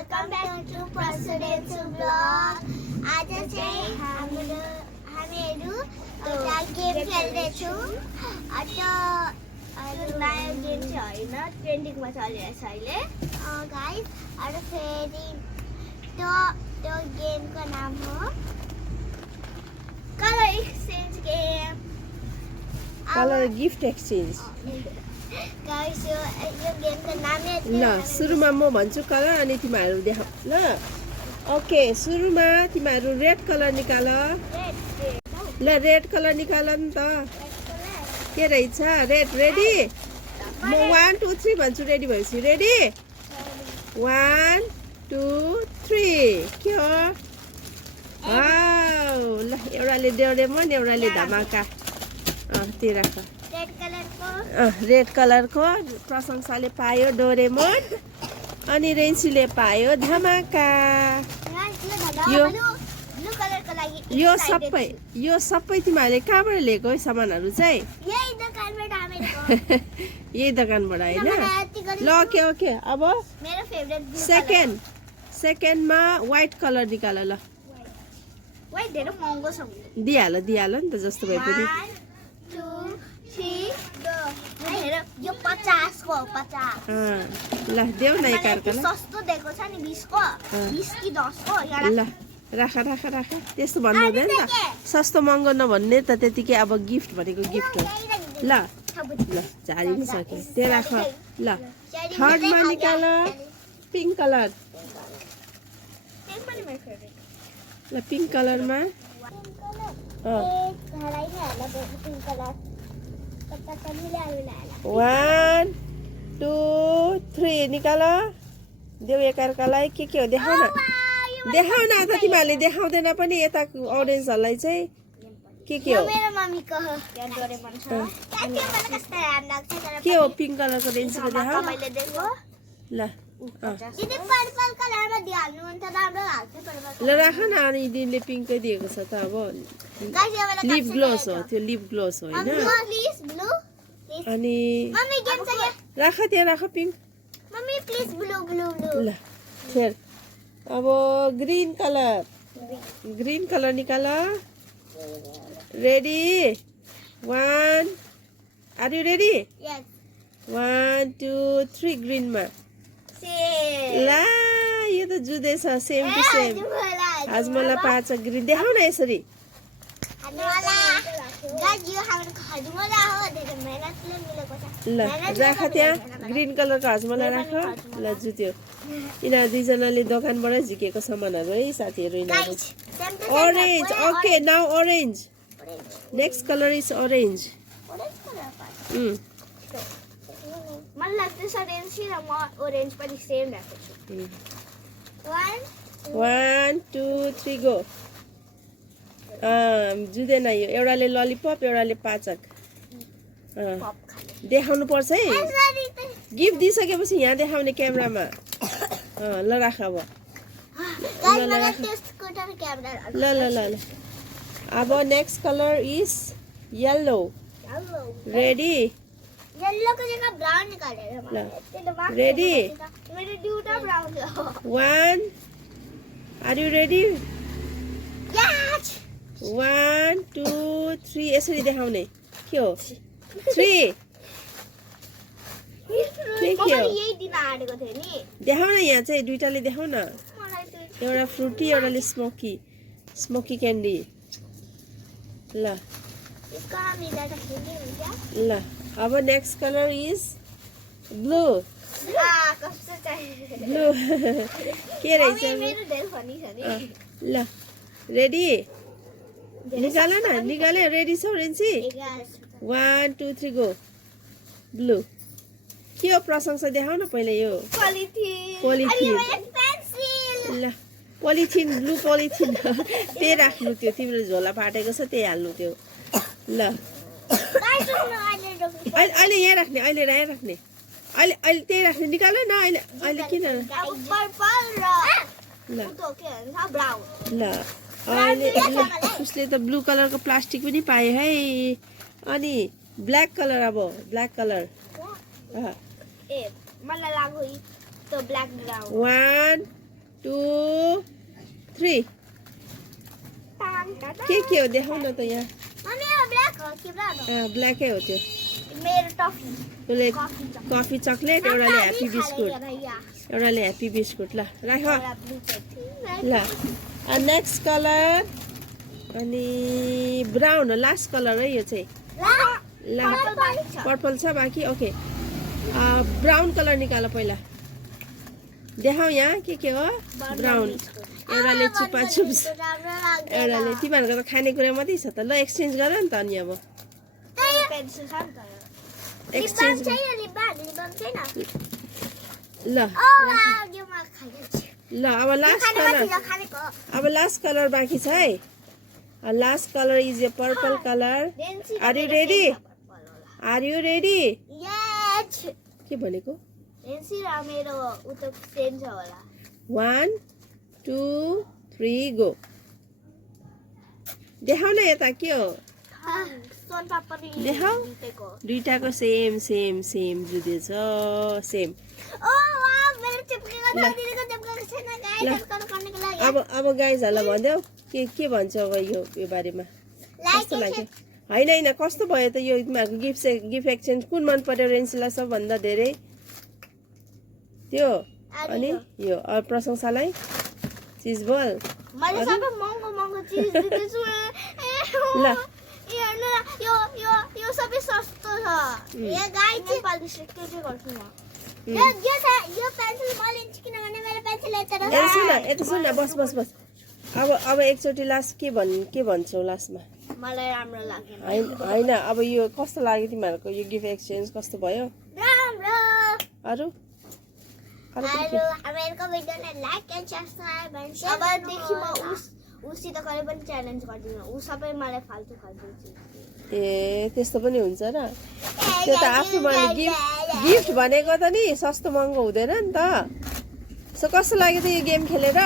Welcome back to precedence blog. आज चाहिँ हामीहरू एउटा गेम खेल्दैछौँ। नयाँ गेम चाहिँ होइन, ट्रेन्डिङमा चलिरहेछ अहिले गाइस। अनि फेरि त्यो गेमको नाम हो colour exchange game, colour gift exchange. Guys यो गेमको नाम ल सुरुमा म भन्छु कलर अनि तिमीहरू देखाऊ ल। ओके, सुरुमा तिमीहरू रेड कलर निकाल। ल रेड कलर निकाल नि त। के रहेछ रेड? रेडी? म 1 2 3 भन्छु, रेडी भएपछि। रेडी 1 2 3। के हो? वाउ, ल एउटाले डोरेमोन, एउटाले धमाका। त्यो राख। रेड कलरको प्रशंसाले पायो डोरेमोन अनि रेन्सीले पायो धमाका। यो सबै तिमीहरूले कहाँबाट लिएको है सामानहरू चाहिँ? यही दोकानबाट होइन? ल ओके ओके। अब सेकेन्डमा व्हाइट कलर निकाल। ल दिइहाल नि त जस्तो भए पनि। यो 50 को 50। ल देऊ न एकार्का। सस्तो दिएको छ नि 20 को, 20 कि 10 को। ल राख राख राख। त्यस्तो भन्नु हुँदैन त, सस्तो महँगो नभन्ने त, त्यतिकै। अब गिफ्ट भनेको गिफ्ट हो। ल ल झारी पनि सक्यो, त्यो राख। ल थर्डमा निकाल पिङ्क कलर। ल पिङ्क कलरमा 1 2 3 निकाल। देऊ एकार्कालाई। के हो देखाउ न, देखाउ न त। तिमीहरूले देखाउँदैन पनि यता अडियन्सहरूलाई चाहिँ के हो? के हो पिङ्क कलरको रेन्जको देखाउ। ल ल राख न। अनि दिदीले पिङ्कै दिएको छ त। अब लिप ग्लोस हो त्यो, लिप ग्लोस हो होइन? अनि राख त्यहाँ, राख पिङ्क। ल फेर अब ग्रीन कलर निकाल। Ready 1 are you ready? 1 2 3 ग्रीनमा। ला यो त जुदैछ, सेम टु सेम। हाजमोला पाछ ग्रीन। देखाउ न यसरी। ल राख त्यहाँ ग्रीन कलरको हाजमोला राख। ल जुत्यो। यिनीहरू दुईजनाले दोकानबाटै झिकेको सामानहरू है साथीहरू यिनीहरू। Orange. Okay now orange. Next colour is orange. मलाई लाग्दैछ रेन्सी र म ओरेन्ज पनि सेम राखेको छु। 1 2 3 गो। जुँदैन यो। एउटाले ललिपप, एउटाले पाचक। देखाउनु पर्छ है। गिफ्ट दिइसकेपछि यहाँ देखाउने क्यामेरामा। ल राख अब। ल ल ल ल। अब next colour is yellow. Ready? Ready 1 are you ready? 1 2 3 यसरी देखाउने। के हो? 3 के हो? देखाउ न यहाँ चाहिँ दुईटाले देखाउ न। एउटा फ्रुटी, एउटाले स्मोकी क्यान्डी। ल ल अब next colour is blue. Blue के रहेछ? ल रेडी? निकाल न, निकाले। रेडी छौ रेन्सी? 1 2 3 गो। ब्लू। के हो प्रशंसा देखाउ न पहिला। यो पोलिथिन। ल पोलिथिन, ब्लू पोलिथिन। त्यही राख्नु, त्यो तिम्रो झोला फाटेको छ त्यही हाल्नु त्यो। ल अहिले यहाँ राख्ने, अहिले यहाँ राख्ने, अहिले त्यही राख्ने। निकाल न अहिले किन? ल अहिले उसले त ब्लू कलरको प्लास्टिक पनि पाए है। अनि ब्ल्याक कलर। अब ब्ल्याक कलर। मलाई लाग्यो त ब्ल्याक ब्राउन। 1 2 3 के हो देखाउ न त यहाँ मम्मी यो ब्ल्याक हो के ब्ल्याक हो ब्ल्याकै हो त्यो मेरो टफी उसले कफी चक्लेट एउटाले ह्याप्पी बिस्कुट भैया एउटाले ह्याप्पी बिस्कुट ल राख एउटा ब्लू पेन ल नेक्स्ट कलर अनि ब्राउन लास्ट कलर है यो चाहिँ ल पर्पल छ बाँकी ओके ब्राउन कलर निकाल पहिला देखाऊ यहाँ के हो ब्राउन एउटाले चुपा चुप्स एउटाले तिमीहरूको त खानेकुरा मात्रै छ त ल एक्सचेन्ज गर नि त अनि अब पेन्सिल छ नि त एक्सचेन्ज ल ल अब लास्ट कलर बाँकी छ है last colour is a purple colour are you ready के भनेको 1 2 3 गो देखाउ न यता के हो देखाउ दुईटाको सेम सेम सेम जुदे छ सेम अब गाइजहरूलाई भनिदेऊ के भन्छ अब यो बारेमा कस्तो लाग्यो होइन कस्तो भयो त यो तिमीहरूको गिफ्ट एक्सचेन्ज कुन मन पर्यो रेन्सीलाई सबभन्दा धेरै त्यो अनि यो प्रशंसालाई चिज बोल मैले सबै महँगो चिज दिदैछु ल यो सबै सस्तो छ यो गाई चाहिँ पालिस के गर्छु म यो पेन्सिल म लिन्छु किनभने मेरो पेन्सिल यता सुन न बस अब एकचोटि लास्ट के भन्छौ लास्टमा मलाई राम्रो लागेन होइन अब यो कस्तो लाग्यो तिमीहरूको यो गिफ्ट एक्सचेन्ज कस्तो भयो राम्रो अरू हामीहरूको भिडियोलाई like and subscribe and share अबदेखि म उसित कहिले पनि च्यालेन्ज गर्दिनँ उ सबै मलाई फाल्तु ए त्यस्तो पनि हुन्छ र त्यो त आफू मैले गिफ्ट भनेको त नि सस्तो महँगो हुँदैन नि त सो कस्तो लाग्यो त यो गेम खेलेर